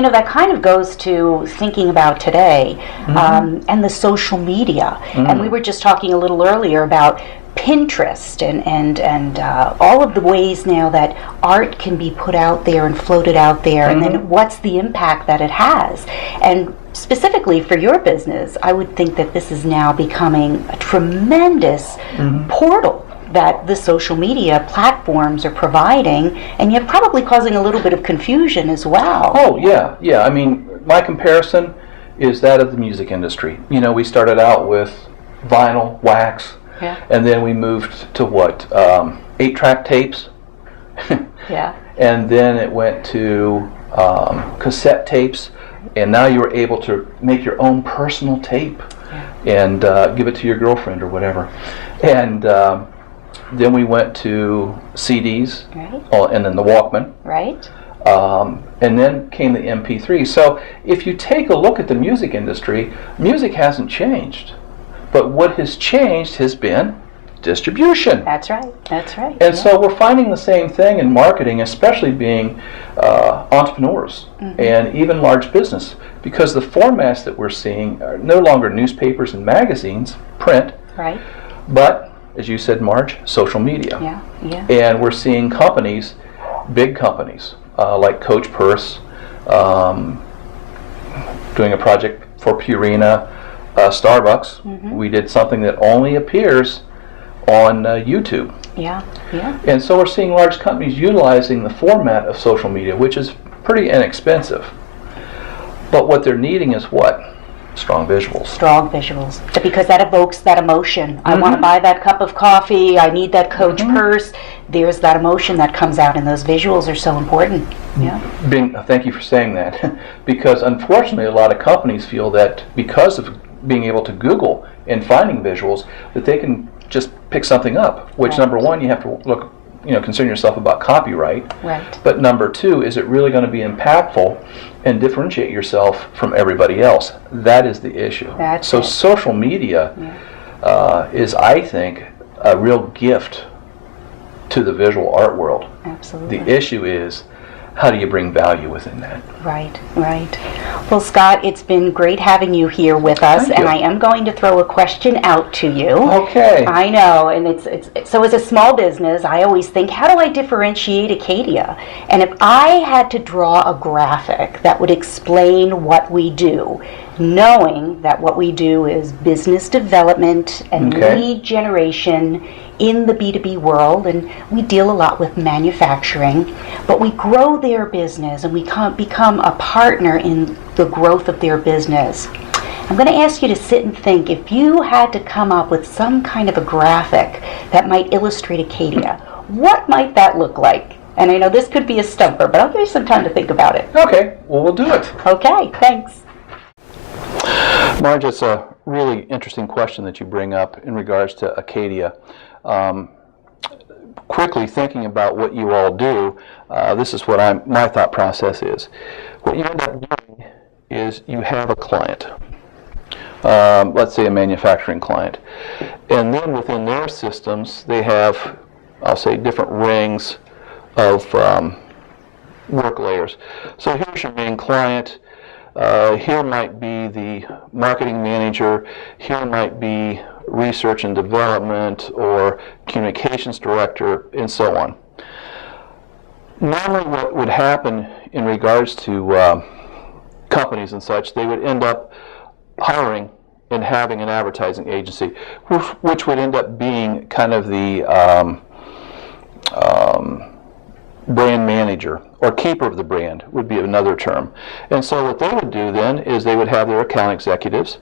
you know, that kind of goes to thinking about today, and the social media. And we were just talking a little earlier about Pinterest and all of the ways now that art can be put out there and floated out there, and then what's the impact that it has. And specifically for your business, I would think that this is now becoming a tremendous portal that the social media platforms are providing, and yet probably causing a little bit of confusion as well. Oh, yeah. I mean, my comparison is that of the music industry. You know, we started out with vinyl, wax, and then we moved to what? 8-track tapes? Yeah. And then it went to cassette tapes, and now you're able to make your own personal tape and give it to your girlfriend or whatever. And then we went to CDs, and then the Walkman. Right. And then came the MP3. So if you take a look at the music industry, music hasn't changed. But what has changed has been distribution. That's right. That's right. And so we're finding the same thing in marketing, especially being entrepreneurs and even large business, because the formats that we're seeing are no longer newspapers and magazines, print, but as you said, Marge, social media. And we're seeing companies, big companies, like Coach Purse, doing a project for Purina, Starbucks. We did something that only appears on YouTube. And so we're seeing large companies utilizing the format of social media, which is pretty inexpensive. But what they're needing is what? Strong visuals. Strong visuals. Because that evokes that emotion. I want to buy that cup of coffee. I need that Coach purse. There's that emotion that comes out, and those visuals are so important. Thank you for saying that. Because unfortunately, a lot of companies feel that because of being able to Google and finding visuals, that they can just pick something up. Which number one, you have to look, concern yourself about copyright. But number two, is it really going to be impactful and differentiate yourself from everybody else? That is the issue. So social media is, I think, a real gift to the visual art world. Absolutely. The issue is, how do you bring value within that? Right. Well, Scott, it's been great having you here with us, and I am going to throw a question out to you. Okay. I know, and it's so as a small business, I always think, how do I differentiate Acadia? And if I had to draw a graphic that would explain what we do, knowing that what we do is business development and lead generation in the B2B world, and we deal a lot with manufacturing, but we grow their business and we become a partner in the growth of their business. I'm going to ask you to sit and think, if you had to come up with some kind of a graphic that might illustrate Acadia, what might that look like? And I know this could be a stumper, but I'll give you some time to think about it. Okay, well, we'll do it. Okay, thanks. Marge, it's a really interesting question that you bring up in regards to Acadia. Quickly thinking about what you all do, this is what my thought process is. What you end up doing is you have a client, let's say a manufacturing client, and then within their systems they have, I'll say, different rings of work layers. So here's your main client. Here might be the marketing manager, here might be research and development or communications director, and so on. Normally what would happen in regards to companies and such, they would end up hiring and having an advertising agency, which would end up being kind of the brand manager, or keeper of the brand would be another term. And so what they would do then is they would have their account executives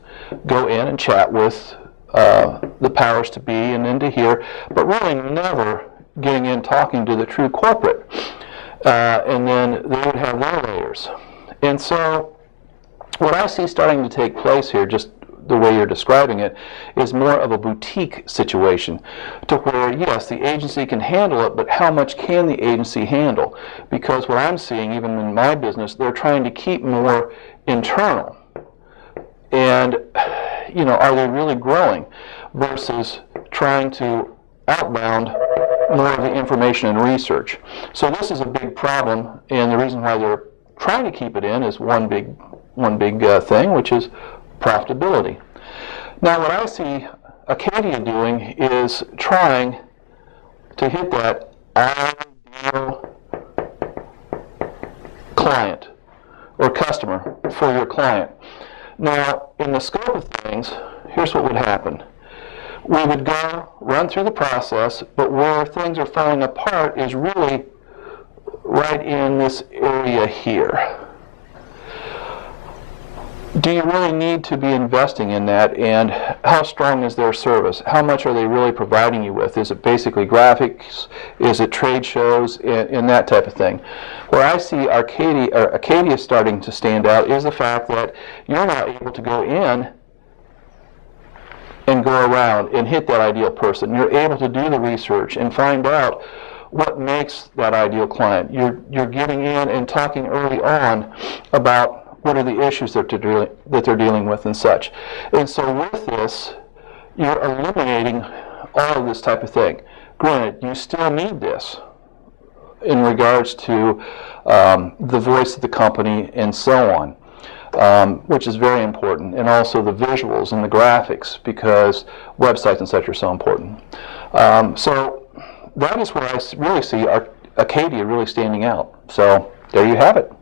go in and chat with the powers to be and into here, but really never getting in talking to the true corporate. And then they would have their layers. And so what I see starting to take place here, just the way you're describing it, is more of a boutique situation, to where, yes, the agency can handle it, but how much can the agency handle? Because what I'm seeing, even in my business, they're trying to keep more internal. And, are they really growing? Versus trying to outbound more of the information and research. So this is a big problem, and the reason why they're trying to keep it in is one big thing, which is profitability. Now, what I see Acadia doing is trying to hit that ideal client or customer for your client. Now, in the scope of things, here's what would happen. We would go run through the process, but where things are falling apart is really right in this area here. Do you really need to be investing in that, and how strong is their service? How much are they really providing you with? Is it basically graphics? Is it trade shows? And that type of thing. Where I see Acadia starting to stand out is the fact that you're now able to go in and go around and hit that ideal person. You're able to do the research and find out what makes that ideal client. You're getting in and talking early on about what are the issues that they're dealing with and such. And so with this, you're eliminating all of this type of thing. Granted, you still need this in regards to the voice of the company and so on, which is very important, and also the visuals and the graphics, because websites and such are so important. So that is where I really see Acadia really standing out. So there you have it.